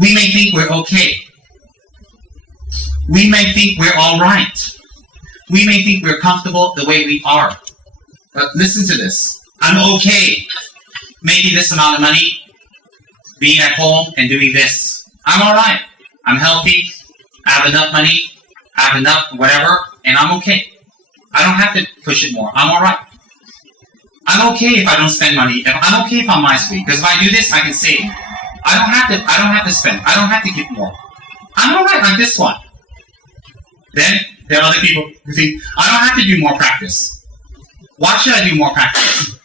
We may think we're okay. We may think we're all right. We may think we're comfortable the way we are. But listen to this. I'm okay making this amount of money, being at home and doing this. I'm all right. I'm healthy. I have enough money. I have enough whatever, and I'm okay. I don't have to push it more. I'm all right. I'm okay if I don't spend money. I'm okay if I'm miserly, because if I do this, I can save. I don't have to spend. I don't have to give more. I'm all right like this one. Then there are other people who think, I don't have to do more practice. Why should I do more practice?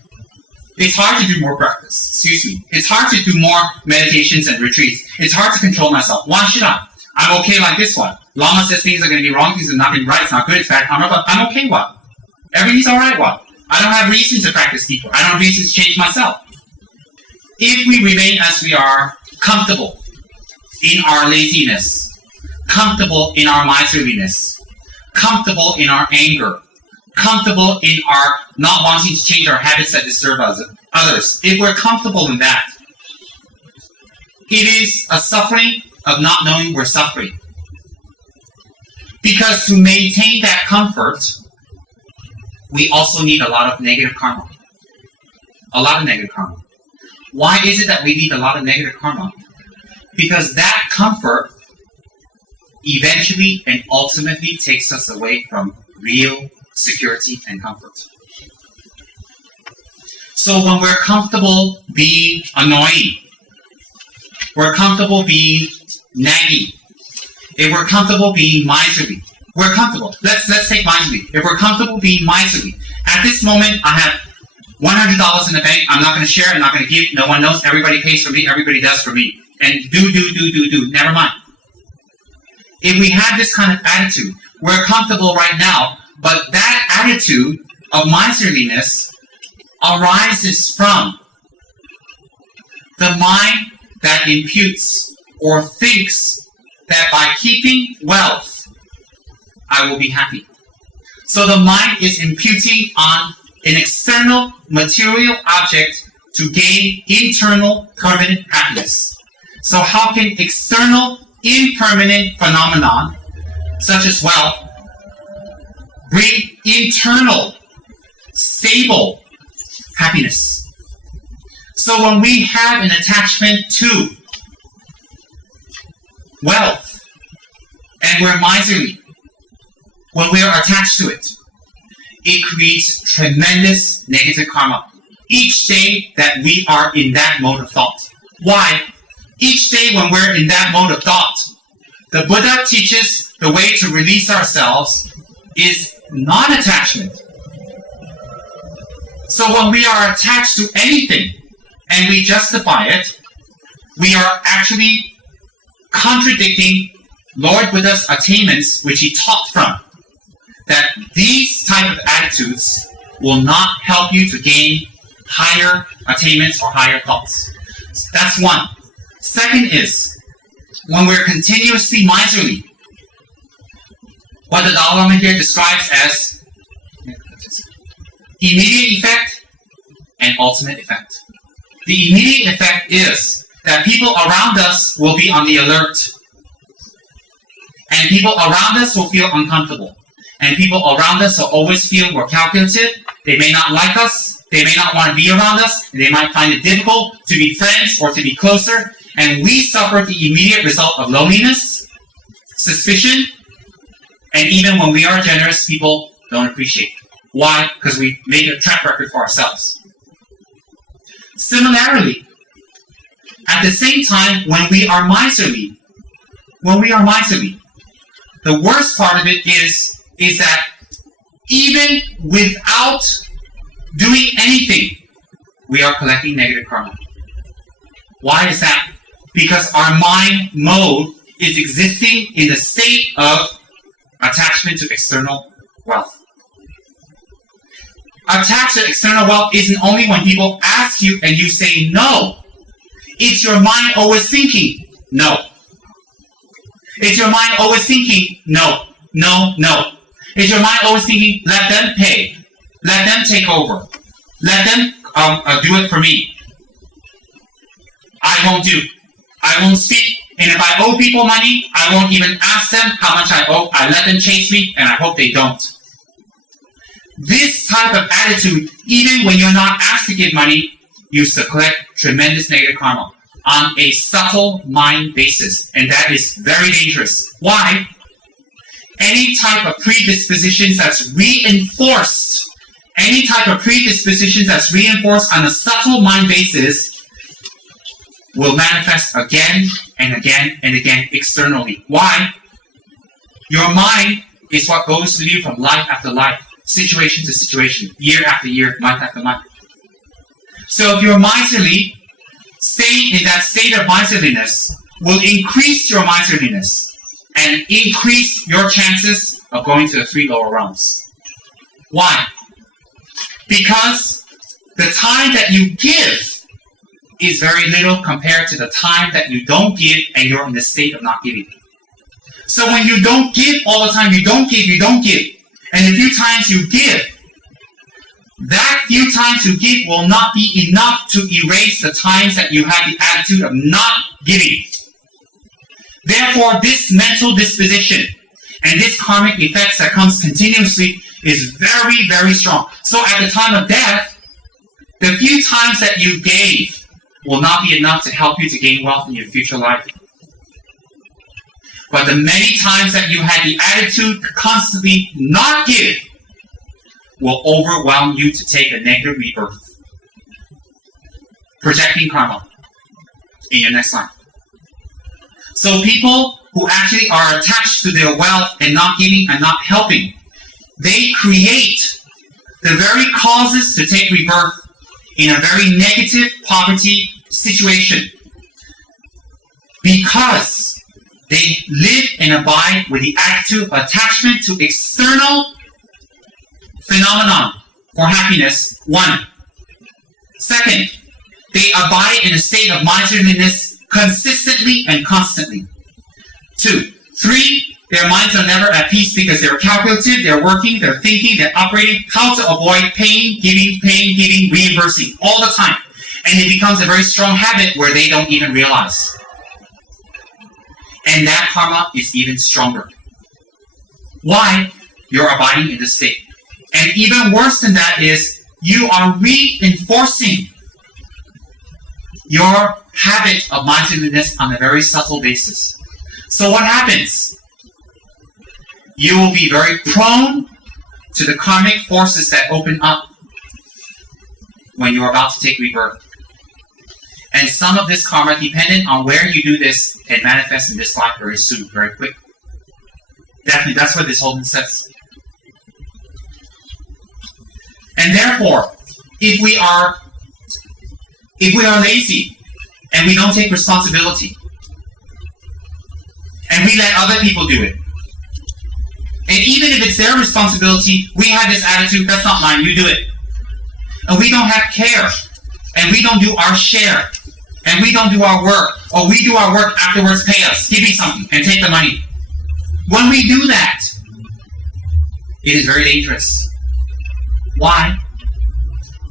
It's hard to do more practice. Excuse me. It's hard to do more meditations and retreats. It's hard to control myself. Why should I? I'm okay like this one. Lama says things are going to be wrong, things are not going to be right, it's not good, it's bad karma, but I'm okay what? Everything's alright what? I don't have reason to practice deeper. I don't have reason to change myself. If we remain as we are, comfortable in our laziness, comfortable in our miserliness, comfortable in our anger, comfortable in our not wanting to change our habits that disturb others, if we're comfortable in that, it is a suffering of not knowing we're suffering. Because to maintain that comfort, we also need a lot of negative karma. A lot of negative karma. Why is it that we need a lot of negative karma? Because that comfort eventually and ultimately takes us away from real security and comfort. So when we're comfortable being annoying, we're comfortable being naggy, if we're comfortable being miserly, we're comfortable. Let's take miserly. If we're comfortable being miserly, at this moment I have $100 in the bank. I'm not going to share. I'm not going to give. No one knows. Everybody pays for me. Everybody does for me. And do. Never mind. If we have this kind of attitude, we're comfortable right now, but that attitude of miserliness arises from the mind that imputes or thinks that by keeping wealth, I will be happy. So the mind is imputing on an external material object to gain internal permanent happiness. So how can external impermanent phenomenon, such as wealth, bring internal stable happiness? So when we have an attachment to wealth, and we're miserly, when we are attached to it, it creates tremendous negative karma. Each day that we are in that mode of thought. Why? Each day when we're in that mode of thought, the Buddha teaches the way to release ourselves is non-attachment. So when we are attached to anything and we justify it, we are actually contradicting Lord Buddha's attainments, which he taught from. That these type of attitudes will not help you to gain higher attainments or higher thoughts. That's one. Second is, when we're continuously miserly, what the Dalai Lama here describes as immediate effect and ultimate effect. The immediate effect is that people around us will be on the alert. And people around us will feel uncomfortable. And people around us will always feel we're calculative. They may not like us. They may not want to be around us. They might find it difficult to be friends or to be closer. And we suffer the immediate result of loneliness, suspicion, and even when we are generous, people don't appreciate. Why? Because we made a track record for ourselves. Similarly, at the same time, when we are miserly, the worst part of it is that even without doing anything, we are collecting negative karma. Why is that? Because our mind mode is existing in the state of attachment to external wealth. Attached to external wealth isn't only when people ask you and you say no. It's your mind always thinking no. It's your mind always thinking no. It's your mind always thinking, let them pay. Let them take over. Let them do it for me. I won't do. I won't speak And if I owe people money, I won't even ask them how much I owe. I let them chase me, and I hope they don't. This type of attitude, even when you're not asked to give money, used to collect tremendous negative karma on a subtle mind basis. And that is very dangerous. Why? Any type of predispositions that's reinforced, on a subtle mind basis will manifest again and again and again externally. Why? Your mind is what goes with you from life after life, situation to situation, year after year, month after month. So if you're miserly, stay in that state of miserliness will increase your miserliness and increase your chances of going to the 3 lower realms. Why? Because the time that you give is very little compared to the time that you don't give and you're in the state of not giving. So when you don't give all the time, you don't give. And the few times you give, that few times you give will not be enough to erase the times that you had the attitude of not giving. Therefore, this mental disposition and this karmic effects that comes continuously is very, very strong. So at the time of death, the few times that you gave will not be enough to help you to gain wealth in your future life. But the many times that you had the attitude to constantly not give will overwhelm you to take a negative rebirth, projecting karma in your next life. So people who actually are attached to their wealth and not giving and not helping, they create the very causes to take rebirth in a very negative poverty situation because they live and abide with the attitude of attachment to external phenomenon for happiness. 1. Second, they abide in a state of miserliness consistently and constantly. 2. 3, their minds are never at peace because they're calculative, they're working, they're thinking, they're operating how to avoid pain, giving, reimbursing all the time. And it becomes a very strong habit where they don't even realize. And that karma is even stronger. Why? You're abiding in this state. And even worse than that is you are reinforcing your habit of miserliness on a very subtle basis. So what happens? You will be very prone to the karmic forces that open up when you're about to take rebirth. And some of this karma, dependent on where you do this, can manifest in this life very soon, very quick. Definitely, that's what this whole thing says. And therefore, if we are lazy and we don't take responsibility and we let other people do it, and even if it's their responsibility, we have this attitude, that's not mine, you do it. And we don't have care, and we don't do our share, and we don't do our work, or we do our work afterwards, pay us, give me something, and take the money. When we do that, it is very dangerous. Why?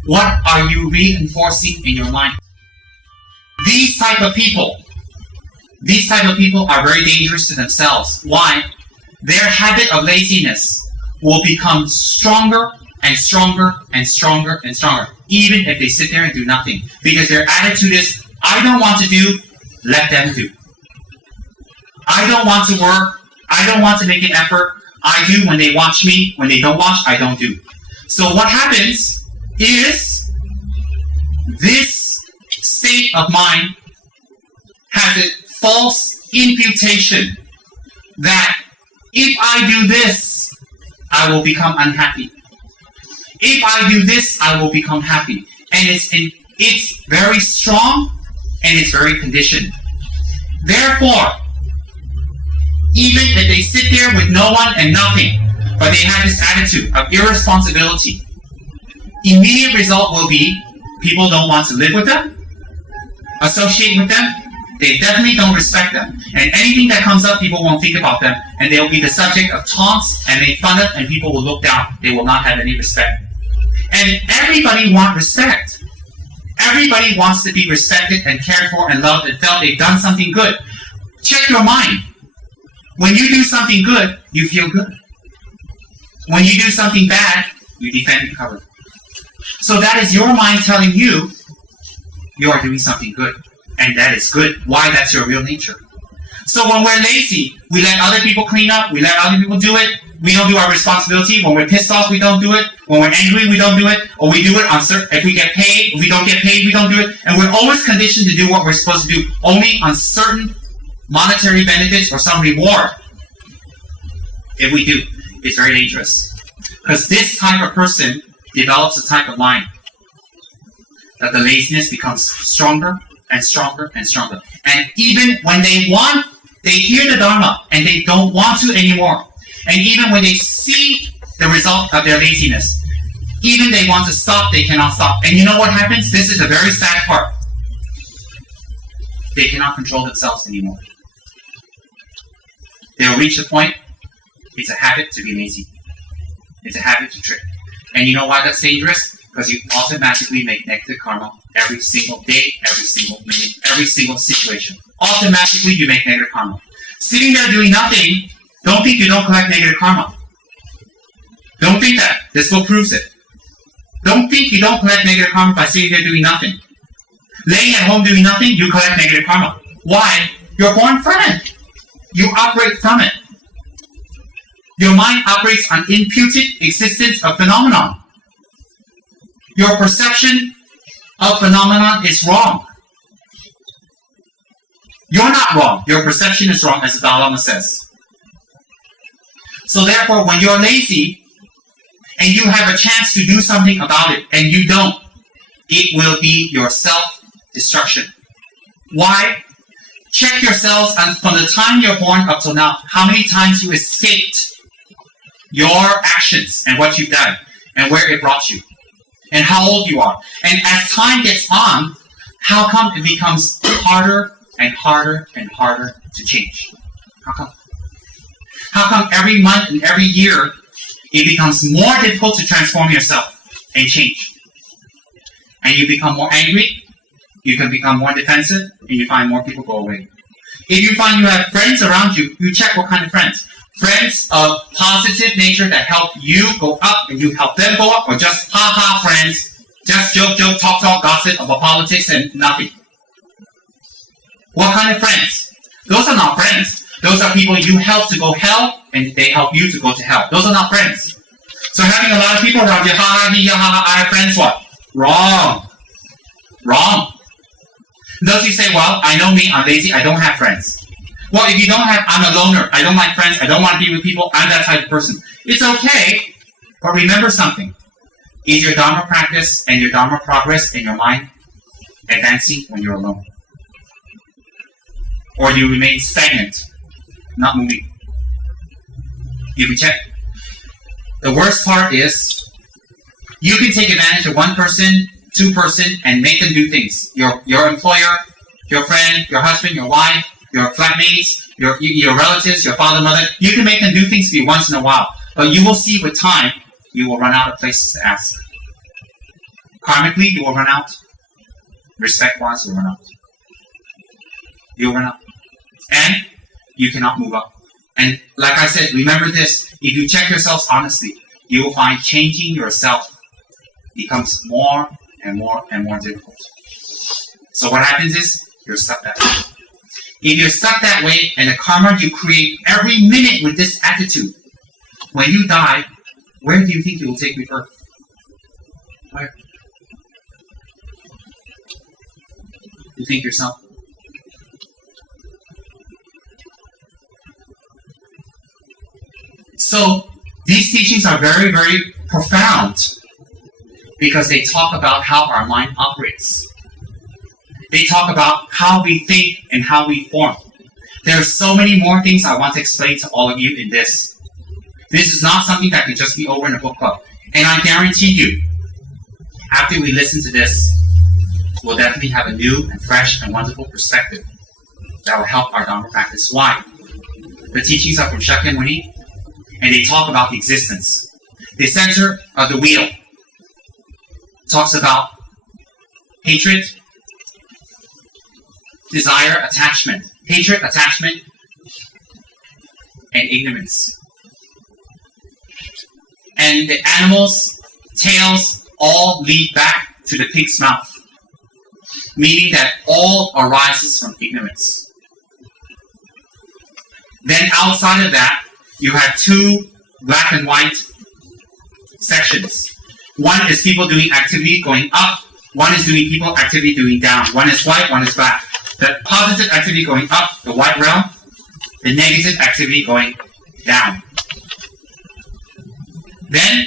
What are you reinforcing in your mind? These type of people are very dangerous to themselves. Why? Their habit of laziness will become stronger and stronger and stronger and stronger, even if they sit there and do nothing. Because their attitude is, I don't want to do, let them do. I don't want to work, I don't want to make an effort, I do when they watch me, when they don't watch, I don't do. So what happens is this state of mind has a false imputation that if I do this, I will become unhappy. If I do this, I will become happy. And it's very strong and it's very conditioned. Therefore, even if they sit there with no one and nothing, but they have this attitude of irresponsibility, immediate result will be people don't want to live with them, associate with them, they definitely don't respect them. And anything that comes up, people won't think about them, and they will be the subject of taunts and made fun of, and people will look down. They will not have any respect. And everybody wants respect. Everybody wants to be respected and cared for and loved and felt they've done something good. Check your mind. When you do something good, you feel good. When you do something bad, you defend and cover. So that is your mind telling you you are doing something good. And that is good. Why? That's your real nature. So when we're lazy, we let other people clean up, we let other people do it, we don't do our responsibility. When we're pissed off, we don't do it. When we're angry, we don't do it. Or we do it on if we get paid, if we don't get paid, we don't do it. And we're always conditioned to do what we're supposed to do, only on certain monetary benefits or some reward. If we do, it's very dangerous. Because this type of person develops a type of mind that the laziness becomes stronger and stronger and stronger. And even when they want, they hear the Dharma and they don't want to anymore. And even when they see the result of their laziness, even they want to stop, they cannot stop. And you know what happens? This is the very sad part. They cannot control themselves anymore. They'll reach the point, it's a habit to be lazy. It's a habit to trick. And you know why that's dangerous? Because you automatically make negative karma every single day, every single minute, every single situation. Automatically you make negative karma. Sitting there doing nothing, don't think you don't collect negative karma. Don't think that. This book proves it. Don't think you don't collect negative karma by sitting there doing nothing. Laying at home doing nothing, you collect negative karma. Why? You're born from it. You operate from it. Your mind operates on imputed existence of phenomenon. Your perception of phenomenon is wrong. You're not wrong. Your perception is wrong, as the Dalai Lama says. So therefore, when you're lazy, and you have a chance to do something about it, and you don't, it will be your self-destruction. Why? Check yourselves, and from the time you're born up till now, how many times you escaped your actions and what you've done, and where it brought you, and how old you are. And as time gets on, how come it becomes harder and harder and harder to change? How come? How come every month and every year it becomes more difficult to transform yourself and change? And you become more angry, you can become more defensive, and you find more people go away. If you find you have friends around you, you check what kind of friends. Friends of positive nature that help you go up and you help them go up, or just ha-ha friends, just joke, talk, gossip about politics and nothing. What kind of friends? Those are not friends. Those are people you help to go hell, and they help you to go to hell. Those are not friends. So having a lot of people around you, ha-ha, I have friends, what? Wrong. Those you say, well, I know me, I'm lazy, I don't have friends. Well, if you don't have, I'm a loner, I don't like friends, I don't want to be with people, I'm that type of person. It's okay, but remember something. Is your Dharma practice and your Dharma progress in your mind advancing when you're alone? Or do you remain stagnant, not moving? You can check. The worst part is, you can take advantage of one person, two person, and make them do things. Your employer, your friend, your husband, your wife, your flatmates, your relatives, your father, mother, you can make them do things for you once in a while. But you will see with time, you will run out of places to ask. Karmically, you will run out. Respect-wise, you'll run out. You'll run out. And you cannot move up. And like I said, remember this. If you check yourselves honestly, you will find changing yourself becomes more and more and more difficult. So what happens is, you're stuck that way. If you're stuck that way, and the karma you create every minute with this attitude, when you die, where do you think you will take rebirth? Where? You think yourself? So, these teachings are very, very profound because they talk about how our mind operates. They talk about how we think and how we form. There are so many more things I want to explain to all of you in this. This is not something that can just be over in a book club. And I guarantee you, after we listen to this, we'll definitely have a new and fresh and wonderful perspective that will help our Dharma practice. Why? The teachings are from Shakyamuni, and they talk about the existence. The center of the wheel talks about hatred, desire, attachment. hatred, attachment, and ignorance. And the animals' tails all lead back to the pig's mouth, meaning that all arises from ignorance. Then outside of that, you have two black and white sections. One is people doing activity going up. One is doing people activity doing down. One is white, one is black. The positive activity going up, the white realm. The negative activity going down. Then,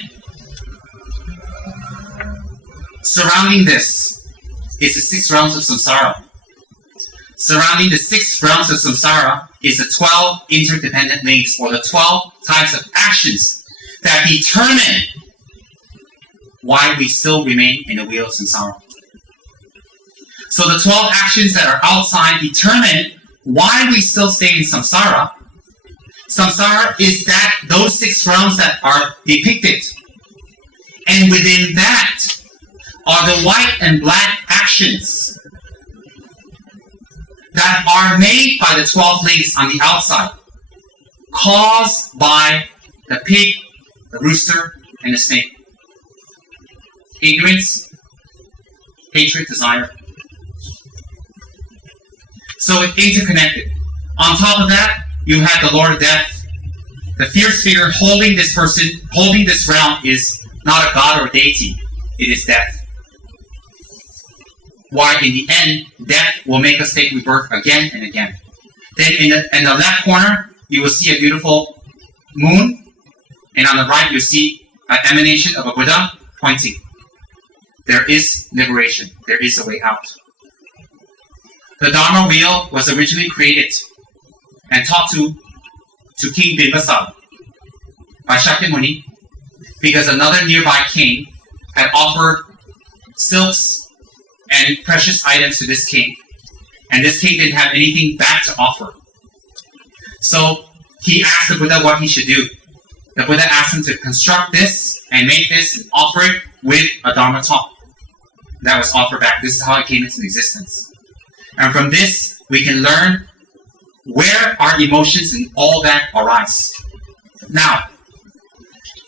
surrounding this is the 6 rounds of samsara. Surrounding the 6 rounds of samsara is the 12 interdependent links, or the 12 types of actions that determine why we still remain in the wheel of samsara. So the 12 actions that are outside determine why we still stay in samsara. Samsara is those 6 rounds that are depicted. And within that are the white and black actions that are made by the 12 links on the outside, caused by the pig, the rooster, and the snake. Ignorance, hatred, desire. So it's interconnected. On top of that, you have the Lord of Death. The fierce figure holding this person, holding this realm, is not a god or a deity. It is death. Why, in the end, death will make us take rebirth again and again. Then in the left corner, you will see a beautiful moon. And on the right, you see an emanation of a Buddha pointing. There is liberation. There is a way out. The Dharma Wheel was originally created and taught to King Bimbasara by Shakyamuni, because another nearby king had offered silks and precious items to this king, and this king didn't have anything back to offer. So he asked the Buddha what he should do. The Buddha asked him to construct this and make this and offer it with a Dharma talk that was offered back. This is how it came into existence. And from this, we can learn where our emotions and all that arise. Now,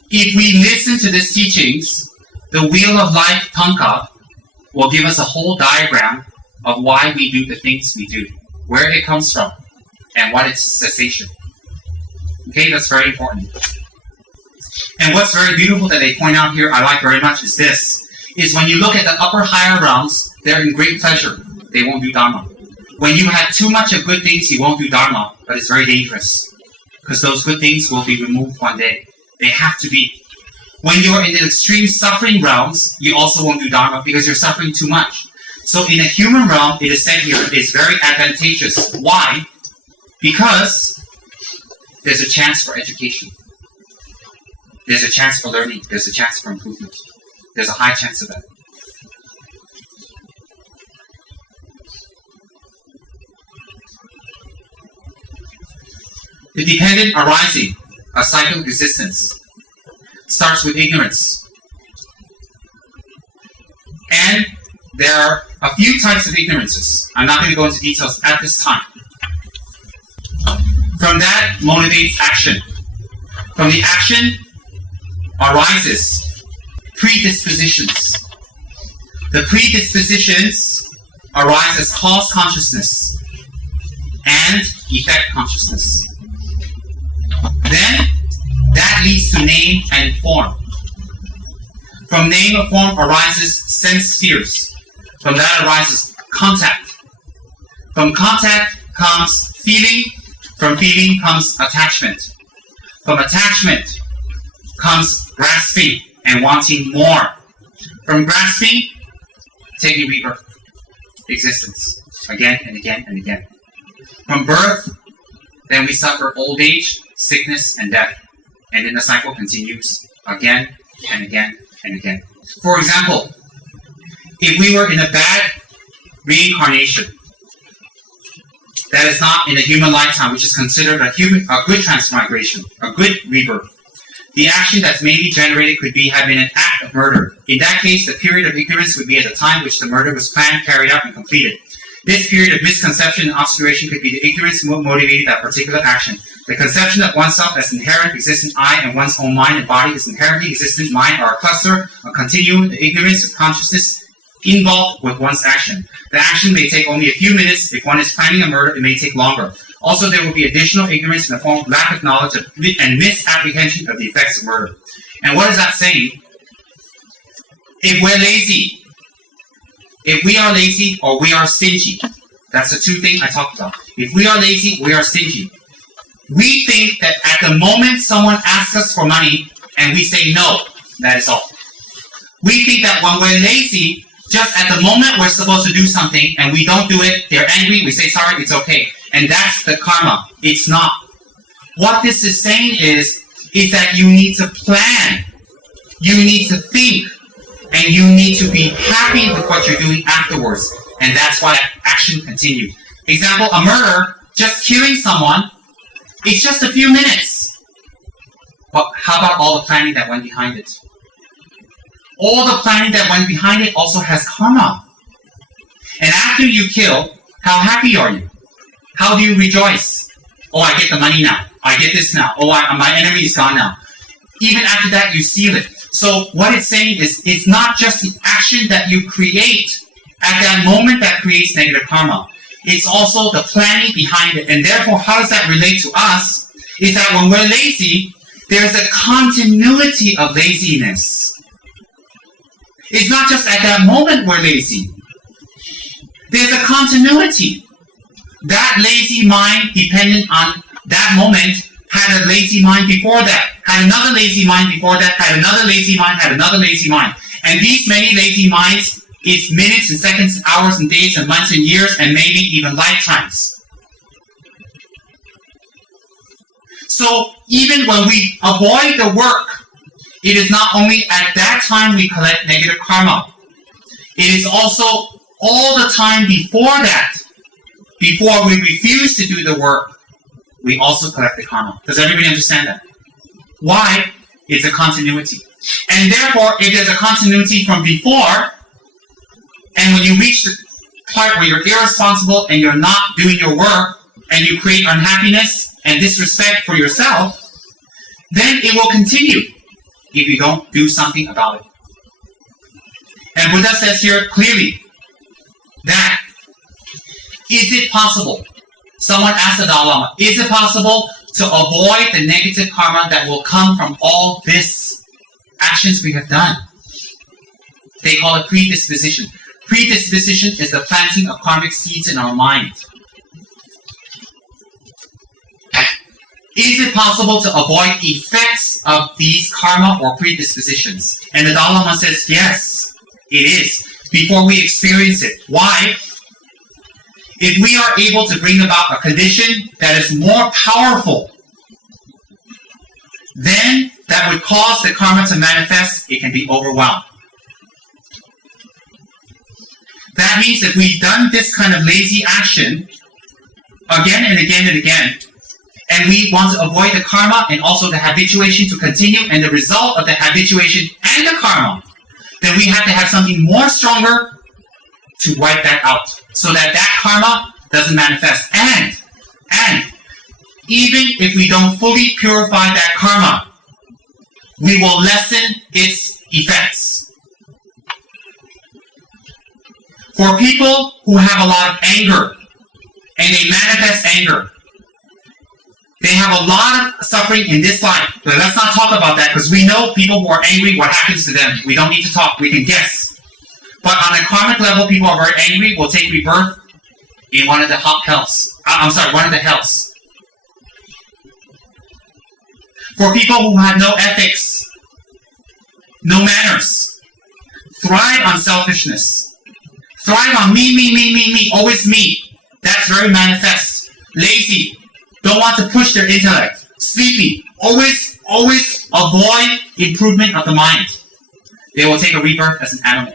if we listen to these teachings, the Wheel of Life Tanka will give us a whole diagram of why we do the things we do, where it comes from, and what its cessation. Okay, that's very important. And what's very beautiful that they point out here, I like very much, is this, is when you look at the upper higher realms, they're in great pleasure. They won't do Dharma. When you have too much of good things, you won't do Dharma, but it's very dangerous, because those good things will be removed one day. They have to be. When you're in the extreme suffering realms, you also won't do Dharma because you're suffering too much. So in the human realm, it is said here, it's very advantageous. Why? Because there's a chance for education. There's a chance for learning. There's a chance for improvement. There's a high chance of that. The dependent arising, a cycle of existence, starts with ignorance. And there are a few types of ignorances. I'm not going to go into details at this time. From that motivates action. From the action arises predispositions. The predispositions arise as cause consciousness and effect consciousness. Then, that leads to name and form. From name and form arises sense spheres. From that arises contact. From contact comes feeling. From feeling comes attachment. From attachment comes grasping and wanting more. From grasping, taking rebirth, existence, again and again and again. From birth, then we suffer old age, sickness, and death. And then the cycle continues again and again and again. For example, if we were in a bad reincarnation, that is not in a human lifetime, which is considered a good transmigration, a good rebirth, the action that's mainly generated could have been an act of murder. In that case, the period of ignorance would be at the time which the murder was planned, carried out, and completed. This period of misconception and obscuration could be the ignorance motivating that particular action. The conception of oneself as inherent existent I and one's own mind and body as inherently existent mind are a cluster, a continuum, the ignorance of consciousness involved with one's action. The action may take only a few minutes. If one is planning a murder, it may take longer. Also, there will be additional ignorance in the form of lack of knowledge of, and misapprehension of the effects of murder. And what is that saying? If we're lazy, if we are lazy or we are stingy, that's the two things I talked about. If we are lazy, we are stingy. We think that at the moment someone asks us for money and we say no, that is all. We think that when we're lazy, just at the moment we're supposed to do something and we don't do it, they're angry, we say sorry, it's okay. And that's the karma. It's not. What this is saying is that you need to plan. You need to think. And you need to be happy with what you're doing afterwards. And that's why that action continued. Example, a murder, just killing someone, it's just a few minutes. But how about all the planning that went behind it? All the planning that went behind it also has karma. And after you kill, how happy are you? How do you rejoice? Oh, I get the money now. I get this now. Oh, my enemy is gone now. Even after that, you seal it. So what it's saying is, it's not just the action that you create at that moment that creates negative karma. It's also the planning behind it. And therefore, how does that relate to us? Is that when we're lazy, there's a continuity of laziness. It's not just at that moment we're lazy. There's a continuity. That lazy mind, dependent on that moment, had a lazy mind before that, had another lazy mind before that, had another lazy mind, had another lazy mind. And these many lazy minds is minutes and seconds, and hours and days and months and years and maybe even lifetimes. So even when we avoid the work, it is not only at that time we collect negative karma. It is also all the time before that, before we refuse to do the work, we also collect the karma. Does everybody understand that? Why? It's a continuity. And therefore, if there's a continuity from before, and when you reach the part where you're irresponsible and you're not doing your work, and you create unhappiness and disrespect for yourself, then it will continue if you don't do something about it. And Buddha says here clearly that, is it possible? Someone asked the Dalai Lama, is it possible to avoid the negative karma that will come from all this actions we have done? They call it predisposition. Predisposition is the planting of karmic seeds in our mind. Is it possible to avoid effects of these karma or predispositions? And the Dalai Lama says, yes, it is, before we experience it. Why? If we are able to bring about a condition that is more powerful, then that would cause the karma to manifest, it can be overwhelmed. That means if we've done this kind of lazy action again and again and again, and we want to avoid the karma and also the habituation to continue, and the result of the habituation and the karma, then we have to have something more stronger to wipe that out, so that that karma doesn't manifest. And even if we don't fully purify that karma, we will lessen its effects. For people who have a lot of anger, and they manifest anger, they have a lot of suffering in this life. But let's not talk about that, because we know people who are angry, what happens to them. We don't need to talk, we can guess. But on a karmic level, people are very angry, will take rebirth in one of the one of the hells. For people who have no ethics, no manners, thrive on selfishness, thrive on me, always me. That's very manifest. Lazy, don't want to push their intellect. Sleepy, always avoid improvement of the mind. They will take a rebirth as an animal.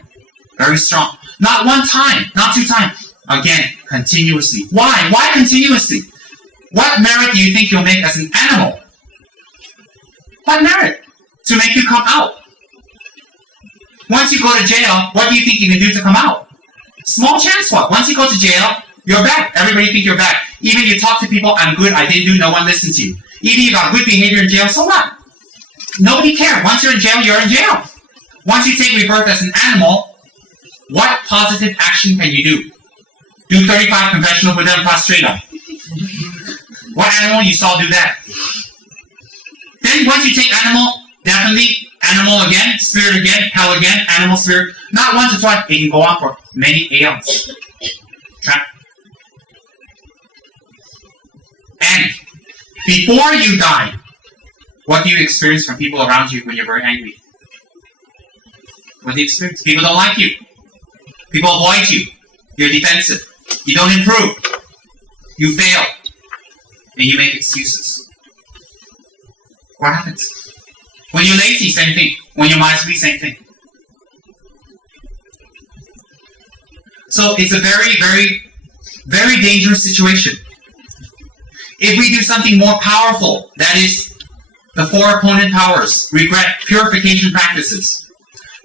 Very strong. Not one time, not two times. Again, continuously. Why? Why continuously? What merit do you think you'll make as an animal? What merit? To make you come out. Once you go to jail, what do you think you can do to come out? Small chance what? Once you go to jail, you're bad. Everybody think you're bad. Even you talk to people, I'm good, I didn't do, no one listens to you. Even you got good behavior in jail, so what? Nobody cares. Once you're in jail, you're in jail. Once you take rebirth as an animal, what positive action can you do? Do 35 conventional Buddha and prostrate up. What animal you saw do that? Then once you take animal, definitely animal again, spirit again, hell again, animal, spirit. Not once or twice. It can go on for many aeons. And before you die, what do you experience from people around you when you're very angry? What do you experience? People don't like you. People avoid you. You're defensive. You don't improve. You fail. And you make excuses. What happens? When you're lazy, same thing. When you're miserly, same thing. So it's a very, very, very dangerous situation. If we do something more powerful, that is the four opponent powers, regret, purification practices,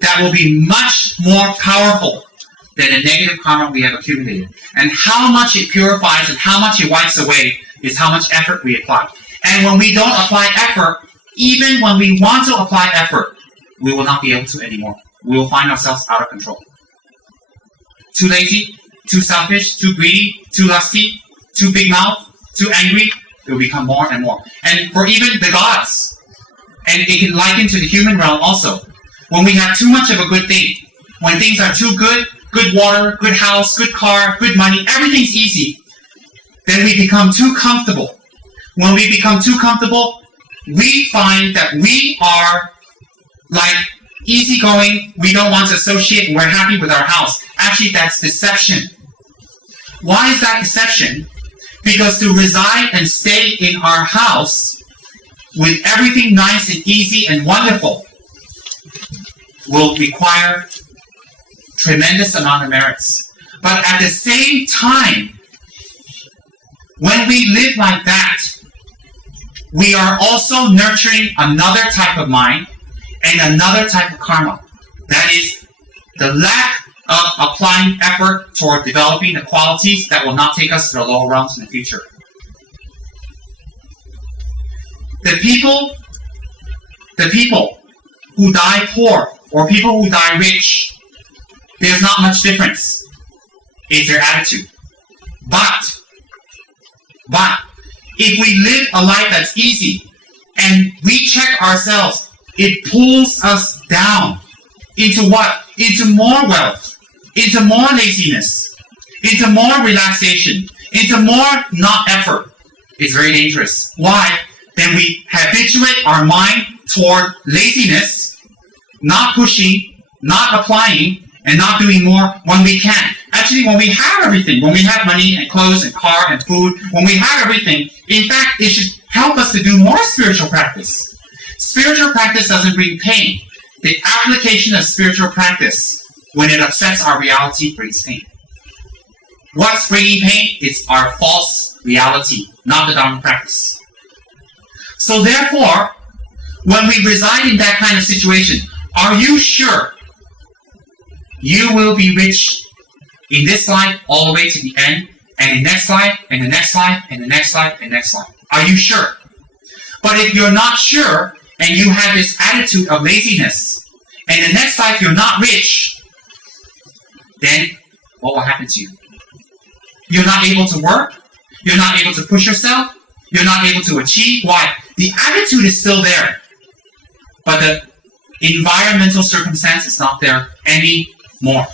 that will be much more powerful than the negative karma we have accumulated. And how much it purifies and how much it wipes away is how much effort we apply. And when we don't apply effort, even when we want to apply effort, we will not be able to anymore. We will find ourselves out of control. Too lazy, too selfish, too greedy, too lusty, too big mouth, too angry, it will become more and more. And for even the gods, and it can liken to the human realm also, when we have too much of a good thing, when things are too good, good water, good house, good car, good money, everything's easy, then we become too comfortable. When we become too comfortable, we find that we are like easygoing, we don't want to associate, we're happy with our house. Actually, that's deception. Why is that deception? Because to reside and stay in our house with everything nice and easy and wonderful will require tremendous amount of merits. But at the same time, when we live like that, we are also nurturing another type of mind and another type of karma. That is the lack of applying effort toward developing the qualities that will not take us to the lower realms in the future. The people who die poor or people who die rich, there's not much difference. It's their attitude. But if we live a life that's easy and we check ourselves, it pulls us down into what? Into more wealth, into more laziness, into more relaxation, into more not effort. It's very dangerous. Why? Then we habituate our mind toward laziness, not pushing, not applying, and not doing more when we can. Actually, when we have everything, when we have money and clothes and car and food, when we have everything, in fact, it should help us to do more spiritual practice. Spiritual practice doesn't bring pain. The application of spiritual practice, when it upsets our reality, brings pain. What's bringing pain? It's our false reality, not the Dharma practice. So therefore, when we reside in that kind of situation, are you sure you will be rich in this life all the way to the end, and in next life, and the next life, and the next life, and next life? Are you sure? But if you're not sure, and you have this attitude of laziness, and the next life you're not rich, then what will happen to you? You're not able to work, you're not able to push yourself, you're not able to achieve. Why? The attitude is still there, but the environmental circumstance is not there anymore.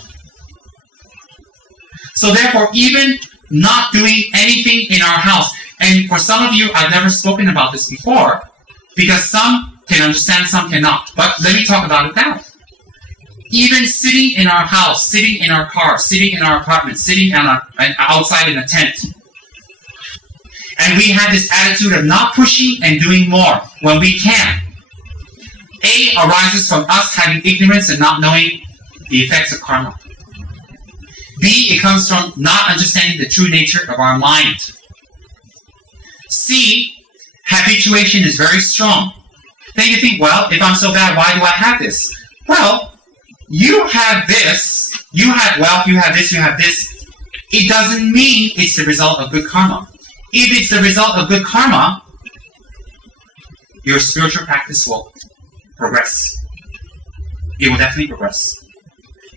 So therefore, even not doing anything in our house, and for some of you, I've never spoken about this before, because some can understand, some cannot. But let me talk about it now. Even sitting in our house, sitting in our car, sitting in our apartment, sitting outside in a tent, and we have this attitude of not pushing and doing more when we can. A arises from us having ignorance and not knowing the effects of karma. B, it comes from not understanding the true nature of our mind. C, habituation is very strong. Then you think, well, if I'm so bad, why do I have this? Well, you have this You have wealth, you have this, it doesn't mean it's the result of good karma. If it's the result of good karma, your spiritual practice will progress. It will definitely progress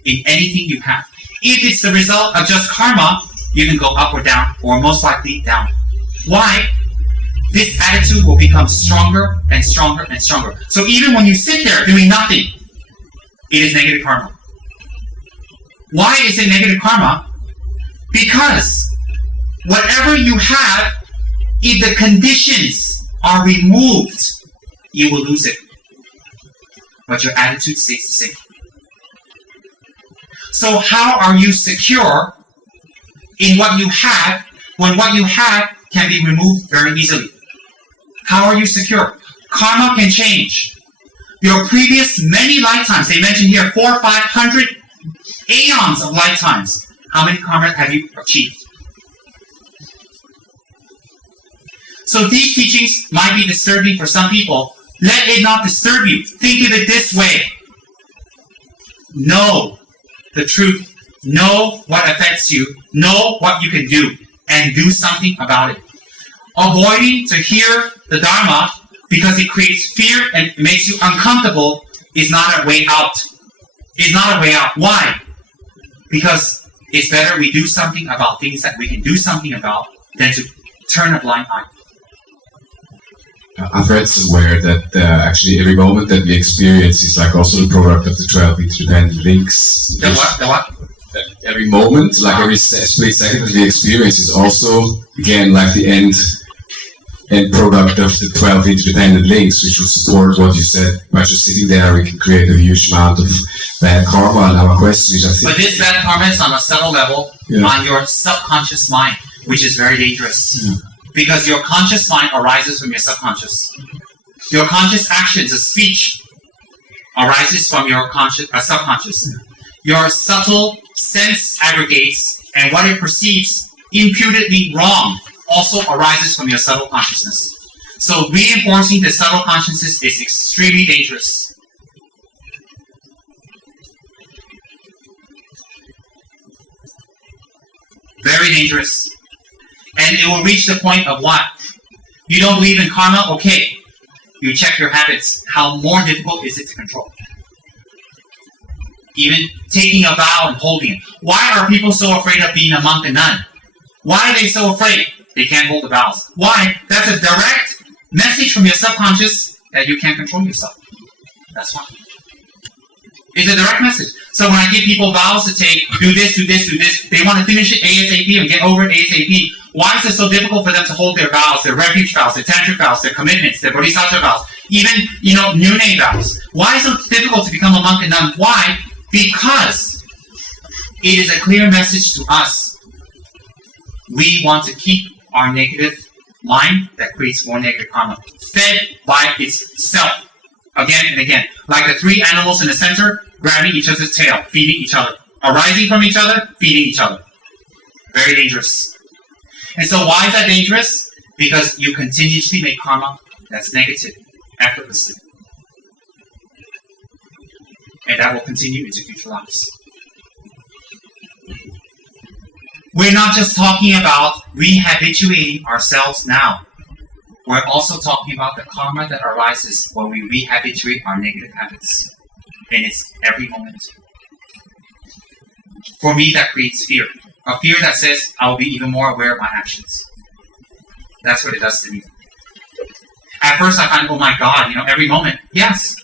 in anything you have. If it's the result of just karma, you can go up or down, or most likely down. Why? This attitude will become stronger and stronger and stronger. So even when you sit there doing nothing, it is negative karma. Why is it negative karma? Because whatever you have, if the conditions are removed, you will lose it. But your attitude stays the same. So how are you secure in what you have when what you have can be removed very easily? How are you secure? Karma can change. Your previous many lifetimes, they mentioned here 400 or 500 aeons of lifetimes. How many karma have you achieved? So these teachings might be disturbing for some people. Let it not disturb you. Think of it this way. Know the truth. Know what affects you. Know what you can do. And do something about it. Avoiding to hear the Dharma because it creates fear and makes you uncomfortable is not a way out. It's not a way out. Why? Because it's better we do something about things that we can do something about than to turn a blind eye. I've read somewhere that actually every moment that we experience is like also the product of the 12 interdependent links. The what? The what? Every moment, like every split second that we experience is also, again, like the end product of the 12 interdependent links, which will support what you said. By just sitting there, we can create a huge amount of bad karma. And our question is, I think... But this bad karma is on a subtle level, on your subconscious mind, which is very dangerous. Yeah. Because your conscious mind arises from your subconscious. Your conscious actions, a speech, arises from your subconscious. Your subtle sense aggregates, and what it perceives imputedly wrong also arises from your subtle consciousness. So reinforcing the subtle consciousness is extremely dangerous. Very dangerous. And it will reach the point of what? You don't believe in karma? Okay. You check your habits. How more difficult is it to control? Even taking a vow and holding it. Why are people so afraid of being a monk and nun? Why are they so afraid? They can't hold the vows. Why? That's a direct message from your subconscious that you can't control yourself. That's why. It's a direct message. So when I give people vows to take, do this, do this, do this, they want to finish it ASAP and get over it ASAP. Why is it so difficult for them to hold their vows, their refuge vows, their tantric vows, their commitments, their bodhisattva vows, even, new name vows? Why is it so difficult to become a monk and nun? Why? Because it is a clear message to us. We want to keep our negative mind that creates more negative karma, fed by itself again and again. Like the three animals in the center, grabbing each other's tail, feeding each other, arising from each other, feeding each other. Very dangerous. And so why is that dangerous? Because you continuously make karma that's negative, effortlessly. And that will continue into future lives. We're not just talking about rehabituating ourselves now. We're also talking about the karma that arises when we rehabituate our negative habits. And it's every moment. For me, that creates fear. A fear that says, I will be even more aware of my actions. That's what it does to me. At first, I find, oh my God, every moment. Yes,